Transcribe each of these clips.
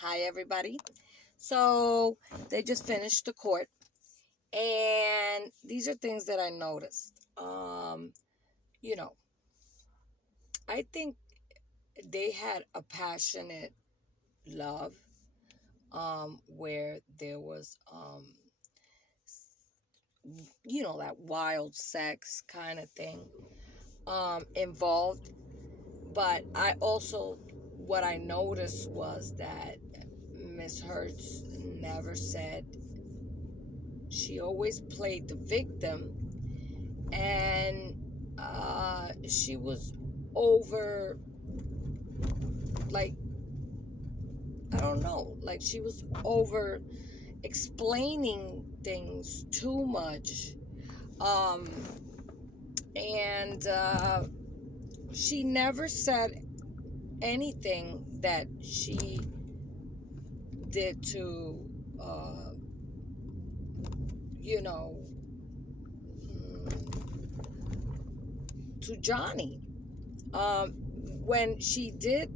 Hi, everybody. So they just finished the court, and these are things that I noticed. You know, I think they had a passionate love, where there was, that wild sex kind of thing, involved. But what I noticed was that Miss Hertz never said. She always played the victim, and she was over, like, I don't know, like she was over explaining things too much. Um, and she never said anything that she did to, uh, you know, to Johnny. When she did,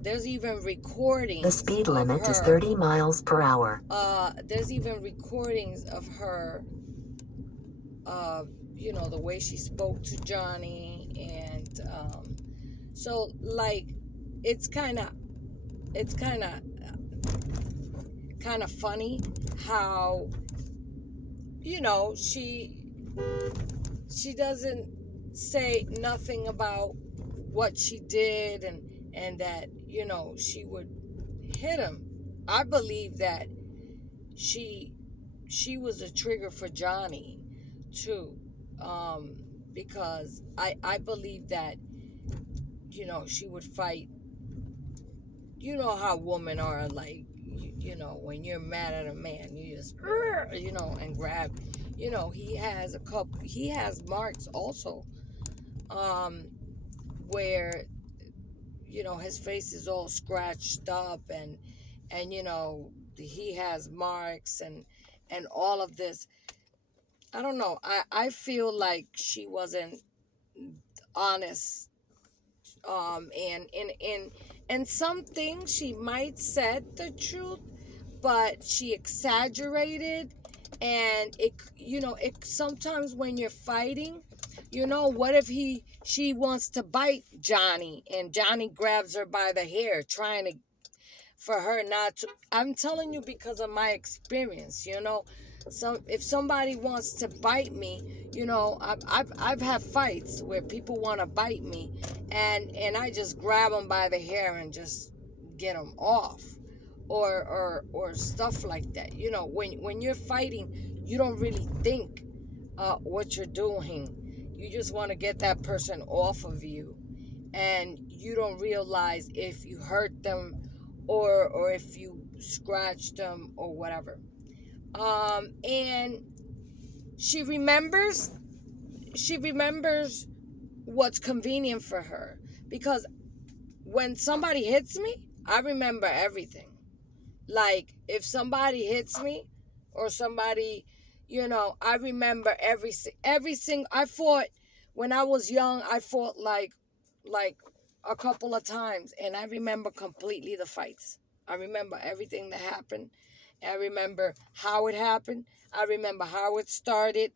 there's even The recordings speed of limit is her. 30 miles per hour. There's even recordings of her, uh, the way she spoke to Johnny, and so like, it's it's kind of funny how she doesn't say nothing about what she did, and that she would hit him. I believe that she she was a trigger for Johnny too, um, because I believe that she would fight. You know how women are, like, when you're mad at a man, you just and grab. He has marks also, um, where his face is all scratched up, and he has marks, and all of this. I don't know. I feel like she wasn't honest, and some things she might said the truth, but she exaggerated. And it sometimes when you're fighting, what if she wants to bite Johnny, and Johnny grabs her by the hair, trying to for her not to. I'm telling you because of my experience. So if somebody wants to bite me, I've had fights where people want to bite me, and I just grab them by the hair and just get them off, or stuff like that. When you're fighting, you don't really think what you're doing. You just want to get that person off of you, and you don't realize if you hurt them, or if you scratch them, or whatever. And she remembers she remembers what's convenient for her, because when somebody hits me, I remember everything. Like, if somebody hits me, or somebody, I remember every single. I fought when I was young. I fought like a couple of times, and I remember completely the fights. I remember everything that happened. I remember how it happened. I remember how it started.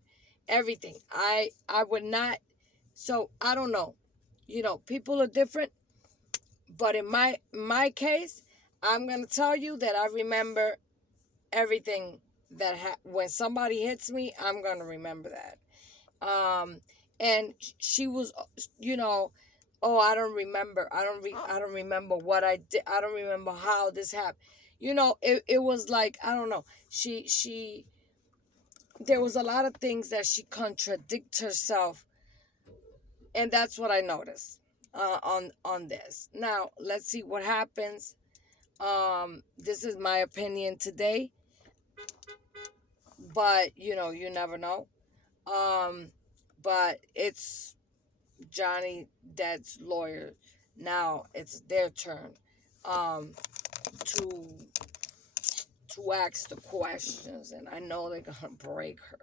Everything. I would not. So I don't know. People are different, but in my case, I'm gonna tell you that I remember everything when somebody hits me. I'm gonna remember that. And she was, you know, oh, I don't remember. I don't remember what I did. I don't remember how this happened. It was like, I don't know. There was a lot of things that she contradicts herself, and that's what I noticed, on this. Now let's see what happens. This is my opinion today, but you never know. Um, but it's Johnny Depp's lawyer. Now it's their turn, um, to ask the questions, and I know they're gonna break her.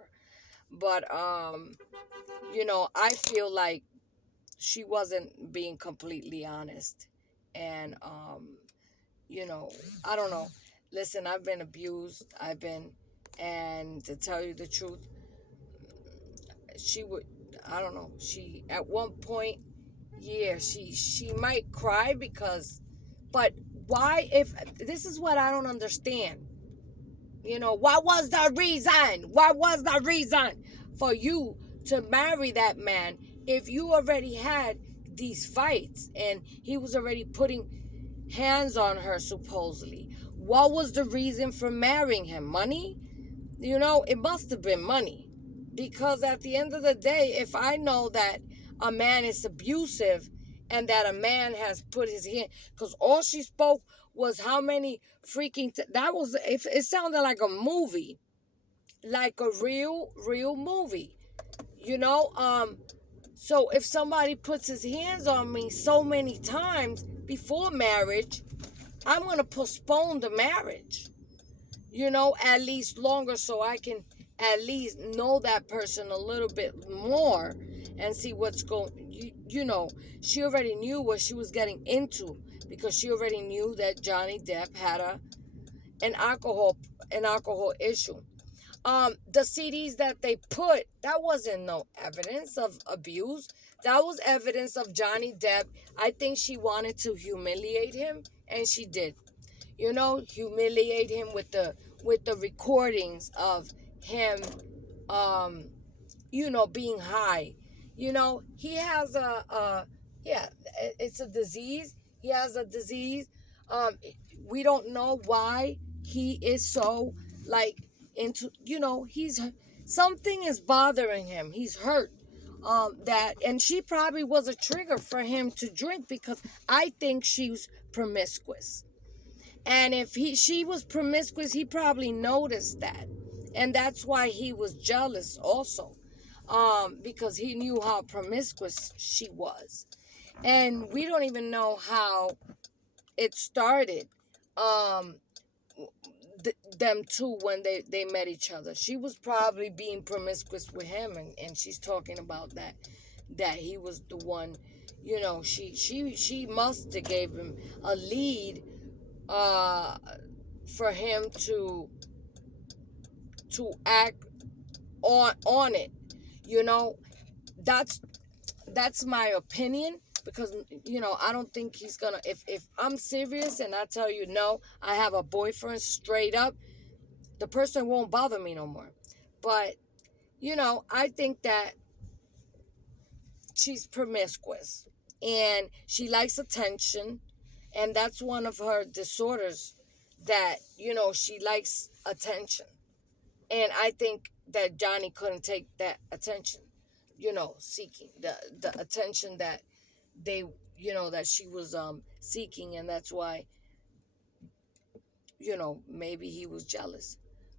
But I feel like she wasn't being completely honest, and I don't know. Listen, I've been abused. And to tell you the truth, she would, I don't know, she, at one point, yeah, she might cry because, but why, if, this is what I don't understand. What was the reason? What was the reason for you to marry that man if you already had these fights and he was already putting hands on her supposedly? What was the reason for marrying him? Money? It must have been money. Because at the end of the day, if I know that a man is abusive and that a man has put his hand, because all she spoke was how many freaking, that was, it sounded like a movie, like a real movie, you know? So if somebody puts his hands on me so many times before marriage, I'm going to postpone the marriage, at least longer, so I can at least know that person a little bit more and see what's going. She already knew what she was getting into because she already knew that Johnny Depp had an alcohol issue. The CDs that they put, that wasn't no evidence of abuse. That was evidence of Johnny Depp. I think she wanted to humiliate him, and she did. Humiliate him with the recordings of him, um, being high. He has yeah, it's a disease. He has a disease. Um, we don't know why he is so, like, into, he's, something is bothering him. He's hurt. And she probably was a trigger for him to drink because I think she's promiscuous. And if she was promiscuous, he probably noticed that. And that's why he was jealous also. Because he knew how promiscuous she was. And we don't even know how it started. Um, them two, when they met each other. She was probably being promiscuous with him, and she's talking about that he was the one, she must have gave him a lead, uh for him to act on it. you know that's that's my opinion, because I don't think he's gonna, if I'm serious and I tell you, no, I have a boyfriend, straight up, the person won't bother me no more. But I think that she's promiscuous and she likes attention, and that's one of her disorders, that she likes attention. And I think that Johnny couldn't take that attention, seeking the attention that they, that she was seeking, and that's why, maybe he was jealous.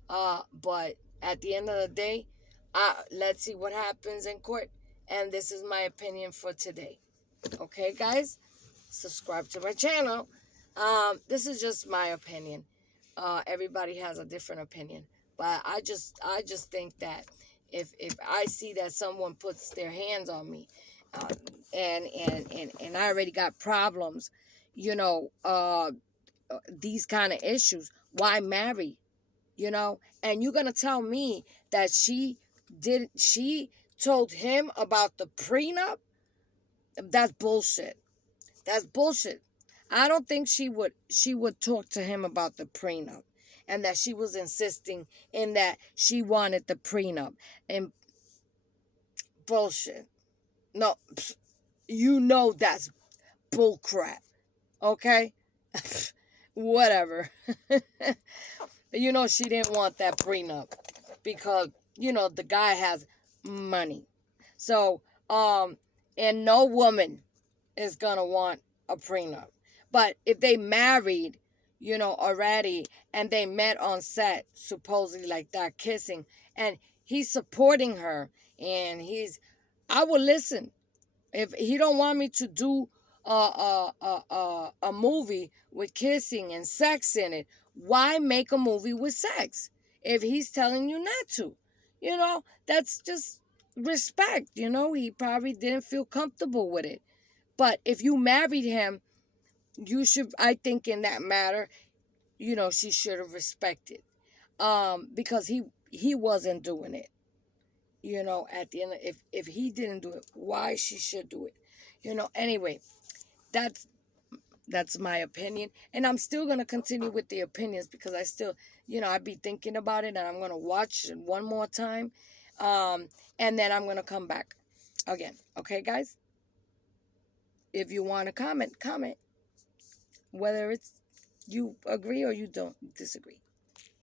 But at the end of the day, let's see what happens in court. And this is my opinion for today. Okay, guys, subscribe to my channel. This is just my opinion. Everybody has a different opinion, but I just think that if I see that someone puts their hands on me, uh, and I already got problems, these kind of issues, why marry? And you're gonna tell me that she told him about the prenup? That's bullshit. That's bullshit. I don't think she would talk to him about the prenup, and that she was insisting in that she wanted the prenup. And bullshit. No, that's bullcrap. Okay? Whatever. She didn't want that prenup because the guy has money. So, and no woman is gonna want a prenup. But if they married, already, and they met on set, supposedly like that, kissing, and he's supporting her, and I would listen. If he don't want me to do a movie with kissing and sex in it, why make a movie with sex if he's telling you not to? That's just respect. He probably didn't feel comfortable with it. But if you married him, You should, I think in that matter, she should have respected. Because he wasn't doing it. At the end, if he didn't do it, why she should do it? Anyway, that's that's my opinion, and I'm still gonna continue with the opinions because I still, I'd be thinking about it, and I'm gonna watch it one more time, and then I'm gonna come back again. Okay, guys. If you want to comment, whether it's you agree or you don't disagree.